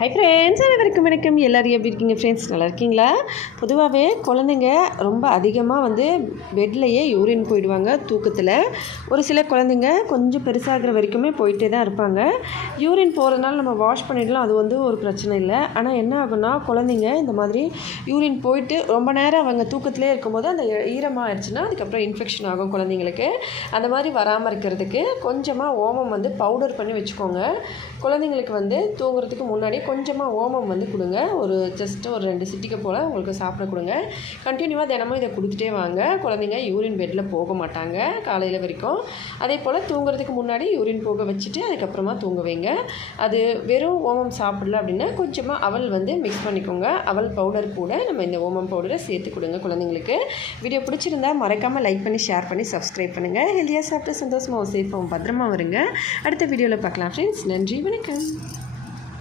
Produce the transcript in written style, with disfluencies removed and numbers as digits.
Hi friends, அனைவருக்கும் வணக்கம். எல்லோரும் எப்படி இருக்கீங்க ஃப்ரெண்ட்ஸ்? நல்லா இருக்கீங்களா? பொதுவாகவே குழந்தைங்க ரொம்ப அதிகமாக பெட்லேயே யூரின் போயிடுவாங்க தூக்கத்தில். ஒரு சில குழந்தைங்க கொஞ்சம் பெருசாகிற வரைக்குமே போயிட்டே தான் இருப்பாங்க. யூரின் போகிறதுனால நம்ம வாஷ் பண்ணிடலாம், அது ஒரு பிரச்சனை இல்லை. ஆனால் என்ன ஆகுன்னா, குழந்தைங்க இந்த மாதிரி யூரின் போயிட்டு ரொம்ப நேரம் அவங்க தூக்கத்திலே இருக்கும்போது அந்த ஈரமாகிடுச்சுன்னா அதுக்கப்புறம் இன்ஃபெக்ஷன் ஆகும் குழந்தைங்களுக்கு. அந்த மாதிரி வராமல் இருக்கிறதுக்கு கொஞ்சமாக ஓமம் பவுடர் பண்ணி வச்சுக்கோங்க. குழந்தைங்களுக்கு தூங்குறதுக்கு முன்னாடி கொஞ்சமாக ஓமம் கொடுங்க. ஜஸ்ட்டு ஒரு 2 சிட்டிக்கு போல் உங்களுக்கு சாப்பிட கொடுங்க. கண்டினியூவாக தினமும் இதை கொடுத்துட்டே வாங்க. குழந்தைங்க யூரின் பெட்டில் போக மாட்டாங்க காலையில் வரைக்கும். அதே போல் தூங்குறதுக்கு முன்னாடி யூரின் போக வச்சுட்டு அதுக்கப்புறமா தூங்க வைங்க. அது வெறும் ஓமம் சாப்பிடல அப்படின்னா கொஞ்சமாக அவல் மிக்ஸ் பண்ணிக்கோங்க. அவல் பவுடர் கூட நம்ம இந்த ஓமம் பவுடரை சேர்த்து கொடுங்க குழந்தைங்களுக்கு. வீடியோ பிடிச்சிருந்தா மறக்காமல் லைக் பண்ணி, ஷேர் பண்ணி, சப்ஸ்கிரைப் பண்ணுங்கள். ஹெல்த்தியாக சாப்பிட்டு சந்தோஷமாக சேஃபாகவும் பத்திரமா வருங்க. அடுத்த வீடியோவில் பார்க்கலாம் ஃப்ரெண்ட்ஸ். நன்றி, வணக்கம்.